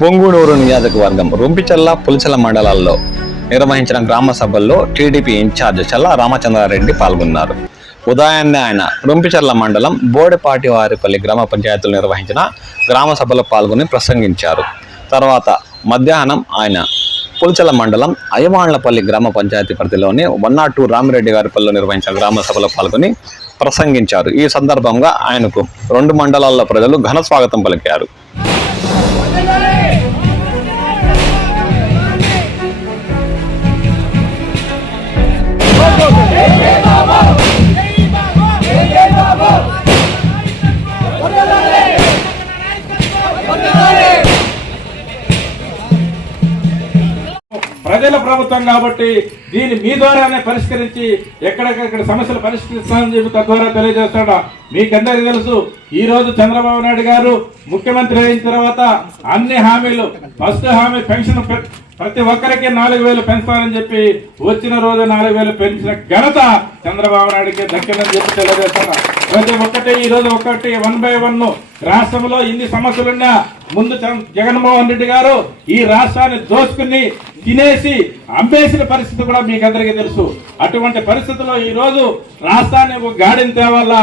పొంగూడూరు నియోజకవర్గం రొంపిచెర్ల పులిచెర్ల మండలాల్లో నిర్వహించిన గ్రామ సభల్లో టీడీపీ ఇన్ఛార్జ్ చల్లా రామచంద్రారెడ్డి పాల్గొన్నారు. ఉదయాన్నే ఆయన రొంపిచెర్ల మండలం బోడిపాటివారిపల్లి గ్రామ పంచాయతీలు నిర్వహించిన గ్రామ సభలో పాల్గొని ప్రసంగించారు. తర్వాత మధ్యాహ్నం ఆయన పులిచెర్ల మండలం అయ్యవాండ్లపల్లి గ్రామ పంచాయతీ పరిధిలోని 102 రామిరెడ్డి గారిపల్లిలో నిర్వహించిన గ్రామ సభలో పాల్గొని ప్రసంగించారు. ఈ సందర్భంగా ఆయనకు 2 మండలాల ప్రజలు ఘన స్వాగతం పలికారు. ప్రజల ప్రభుత్వం కాబట్టి దీన్ని మీ ద్వారానే పరిష్కరించి ఎక్కడికక్కడ సమస్యలు పరిష్కరిస్తానని చెప్పి తద్వారా తెలియజేస్తాడు. మీకందరికీ తెలుసు, ఈ రోజు చంద్రబాబు నాయుడు గారు ముఖ్యమంత్రి అయిన తర్వాత అన్ని హామీలు, ఫస్ట్ హామీ పెన్షన్ ప్రతి ఒక్కరికి 4,000 పెంచుతానని చెప్పి వచ్చిన రోజు 4,000 పెంచిన ఘనత చంద్రబాబు నాయుడికి దక్కిందని చెప్పి తెలియజేస్తాను. ప్రతి ఒక్కటి ఈ రోజు ఒకటి 1 by 1 రాష్ట్రంలో ఇన్ని సమస్యలున్నా ముందు జగన్మోహన్ రెడ్డి గారు ఈ రాష్ట్రాన్ని దోచుకుని తినేసి అమ్మేసిన పరిస్థితి కూడా మీకు అందరికీ తెలుసు. అటువంటి పరిస్థితుల్లో ఈ రోజు రాష్ట్రాన్ని ఒక గాడిని తేవాలా,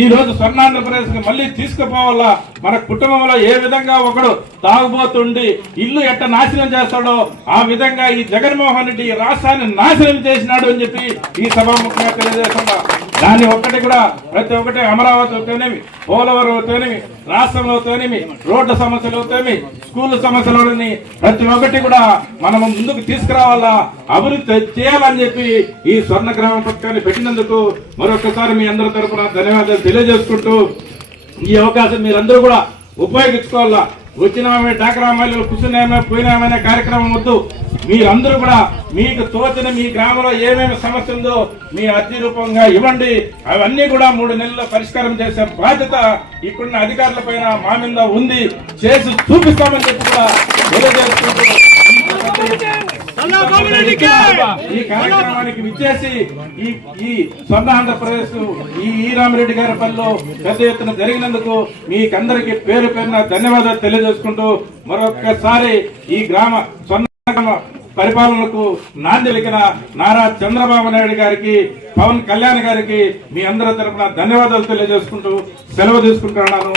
ఈ రోజు స్వర్ణాంధ్రప్రదేశ్ కి మళ్ళీ తీసుకుపోవాలా. మన కుటుంబంలో ఏ విధంగా ఒకడు తాగుబోతుండి ఇల్లు ఎట్ట నాశనం చేస్తాడో ఆ విధంగా ఈ జగన్మోహన్ రెడ్డి ఈ రాష్ట్రాన్ని నాశనం చేసినాడు అని చెప్పి ఈ సభాముఖంగా తెలియజేస్తున్నా. దాన్ని ఒక్కటి కూడా ప్రతి ఒక్కటి అమరావతితోనేమి, పోలవరంతోనేమి, రాష్ట్రంలోతోనేమి, రోడ్ల సమస్యలతోనేమి, స్కూల్ సమస్యలని ప్రతి ఒక్కటి కూడా మనం ముందుకు తీసుకురావాలా, అభివృద్ధి చేయాలని చెప్పి ఈ స్వర్ణ గ్రామ పథకాన్ని పెట్టినందుకు మరొకసారి మీ అందరి తరఫున ధన్యవాదాలు తెలియజేసుకుంటూ ఈ అవకాశం మీరందరూ కూడా ఉపయోగించుకోవాలా. వచ్చినామే డాక్రా మహిళలు కూర్చున్నామే పోయినామనే కార్యక్రమం వద్దు. మీరందరూ కూడా మీకు తోచిన మీ గ్రామంలో ఏమేమి సమస్య ఉందో మీ అర్జీ రూపంగా ఇవ్వండి. అవన్నీ కూడా 3 నెలల్లో పరిష్కారం చేసే బాధ్యత ఇప్పుడున్న అధికారుల పైన మా మీద ఉంది. చేసి చూపిస్తామని చెప్పి కూడా తెలియజేసుకుంటూ ఈ కార్యక్రమానికి విచ్చేసి ఈ స్వర్ణ ఆంధ్రప్రదేశ్ ఈ రామిరెడ్డి గారి పనిలో పెద్ద ఎత్తున జరిగినందుకు మీకందరికి పేరు పేరున ధన్యవాదాలు తెలియజేసుకుంటూ మరొక్కసారి ఈ గ్రామ స్వర్ణ పరిపాలనకు నాంది పలికిన నారా చంద్రబాబు నాయుడు గారికి, పవన్ కళ్యాణ్ గారికి మీ అందరి తరఫున ధన్యవాదాలు తెలియజేసుకుంటూ సెలవు తీసుకుంటున్నాను.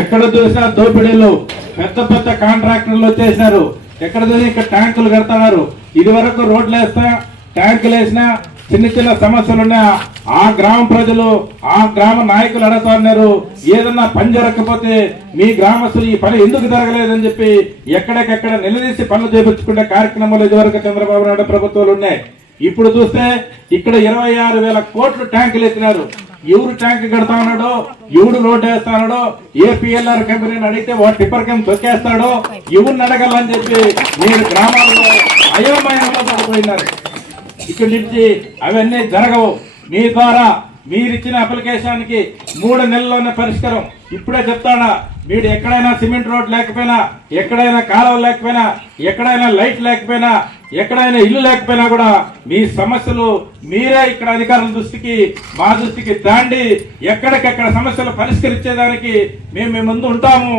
ఎక్కడ చూసినా దోపిడీలు, పెద్ద పెద్ద కాంట్రాక్టర్లు వచ్చేసినారు. ఎక్కడ చూసినా ఇక్కడ ట్యాంకులు కడుతున్నారు. ఇది వరకు రోడ్లు వేస్తా, ట్యాంకులు వేసినా చిన్న చిన్న సమస్యలున్నా ఆ గ్రామ ప్రజలు, ఆ గ్రామ నాయకులు అడుగుతున్నారు. ఏదన్నా పని జరగకపోతే మీ గ్రామస్తులు ఈ పని ఎందుకు జరగలేదని చెప్పి ఎక్కడికెక్కడ నిలదీసి పనులు చేపించుకునే కార్యక్రమాలు ఇదివరకు చంద్రబాబు నాయుడు ప్రభుత్వాలు ఉన్నాయి. ఇప్పుడు చూస్తే ఇక్కడ 26,000 కోట్లు ట్యాంకులు ఎత్తినారు. ఎవరు ట్యాంక్ కడతా ఉన్నాడో, ఎవడు రోడ్డు వేస్తాడో, ఏ పిఎల్ఆర్ కంపెనీని అడిగితే వాడు టిప్పర్ కింద తొక్కేస్తాడో ఎవరిని అడగాలని చెప్పి మీరు గ్రామాల్లో అయోమయంలో పడిపోయినారు. ఇక్కడి నుంచి అవన్నీ జరగవు. మీ ద్వారా మీరిచ్చిన అప్లికేషన్ కి 3 నెలల్లోనే పరిష్కారం. ఇప్పుడే చెప్తాడా, మీరు ఎక్కడైనా సిమెంట్ రోడ్ లేకపోయినా, ఎక్కడైనా కాలువ లేకపోయినా, ఎక్కడైనా లైట్ లేకపోయినా, ఎక్కడైనా ఇల్లు లేకపోయినా కూడా మీ సమస్యలు మీరే ఇక్కడ అధికారుల దృష్టికి, మా దృష్టికి తాండి ఎక్కడికెక్కడ సమస్యలు పరిష్కరించేదానికి మేము మీ ముందు ఉంటాము.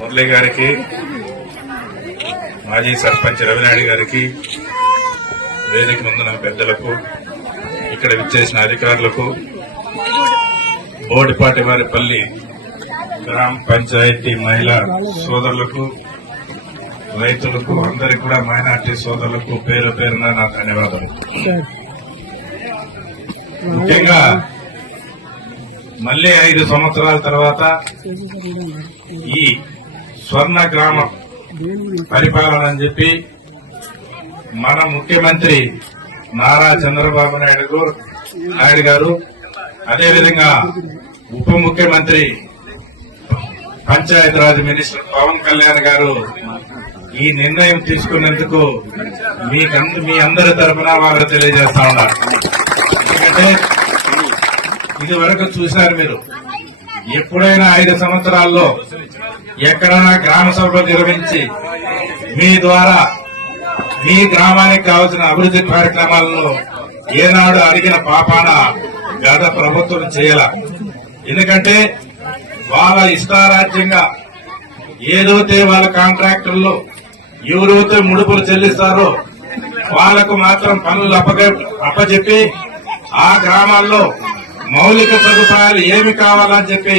మురళి గారికి, మాజీ సర్పంచ్ రవినాయుడు గారికి, వేదిక ముందున్న పెద్దలకు, ఇక్కడ విచ్చేసిన అధికారులకు, బోడిపాటి వారిపల్లి గ్రామ పంచాయతీ మహిళా సోదరులకు, రైతులకు, అందరికీ కూడా మైనార్టీ సోదరులకు పేరు పేరున నా ధన్యవాదాలు. ముఖ్యంగా మళ్లీ 5 సంవత్సరాల తర్వాత ఈ స్వర్ణ గ్రామ పరిపాలన అని చెప్పి మన ముఖ్యమంత్రి నారా చంద్రబాబు నాయుడు గారు, అదేవిధంగా ఉప ముఖ్యమంత్రి పంచాయతీరాజ్ మినిస్టర్ పవన్ కళ్యాణ్ గారు ఈ నిర్ణయం తీసుకున్నందుకు మీ అందరి తరఫున వారు తెలియజేస్తా ఉన్నారు. ఎందుకంటే ఇది వరకు చూశారు మీరు, ఎప్పుడైనా 5 సంవత్సరాల్లో ఎక్కడైనా గ్రామ సభలు నిర్వహించి మీ ద్వారా మీ గ్రామానికి కావాల్సిన అభివృద్ధి కార్యక్రమాలను ఏనాడు అడిగిన పాపాన గత ప్రభుత్వం చేయాల. ఎందుకంటే వాళ్ళ ఇష్టారాజ్యంగా ఏదైతే వాళ్ళ కాంట్రాక్టర్లు ఎవరైతే ముడుపులు చెల్లిస్తారో వాళ్లకు మాత్రం పనులు అప్పచెప్పి ఆ గ్రామాల్లో మౌలిక సదుపాయాలు ఏమి కావాలని చెప్పి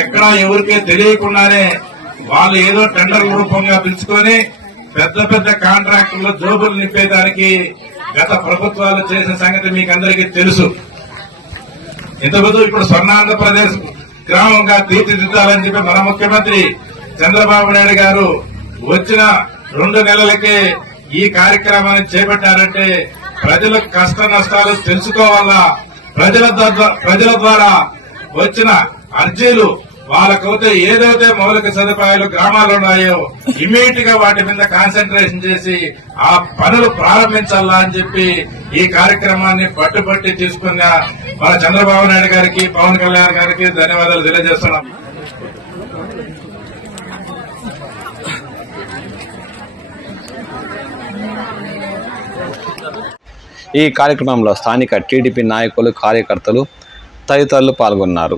ఎక్కడా ఎవరికే తెలియకుండానే వాళ్ళు ఏదో టెండర్ రూపంగా పిలుచుకొని పెద్ద పెద్ద కాంట్రాక్టుల్లో జోబులు నింపేదానికి గత ప్రభుత్వాలు చేసిన సంగతి మీకు అందరికీ తెలుసు. ఇంతకుముందు ఇప్పుడు స్వర్ణాంధ్రప్రదేశ్ గ్రామంగా తీర్చిదిద్దాలని చెప్పి మన ముఖ్యమంత్రి చంద్రబాబు నాయుడు గారు వచ్చిన 2 నెలలకే ఈ కార్యక్రమాన్ని చేపట్టారంటే ప్రజల కష్ట నష్టాలు తెలుసుకోవాలా, ప్రజల ద్వారా వచ్చిన అర్జీలు వాళ్ళకైతే ఏదైతే మౌలిక సదుపాయాలు గ్రామాల్లో ఉన్నాయో ఇమీడియట్ గా వాటి మీద కాన్సన్ట్రేషన్ చేసి ఆ పనులు ప్రారంభించాలా అని చెప్పి ఈ కార్యక్రమాన్ని పట్టుబట్టి తీసుకున్న మన చంద్రబాబు నాయుడు గారికి, పవన్ కళ్యాణ్ గారికి ధన్యవాదాలు తెలియజేస్తున్నాం. ఈ కార్యక్రమంలో స్థానిక టీడీపీ నాయకులు, కార్యకర్తలు తదితరులు పాల్గొన్నారు.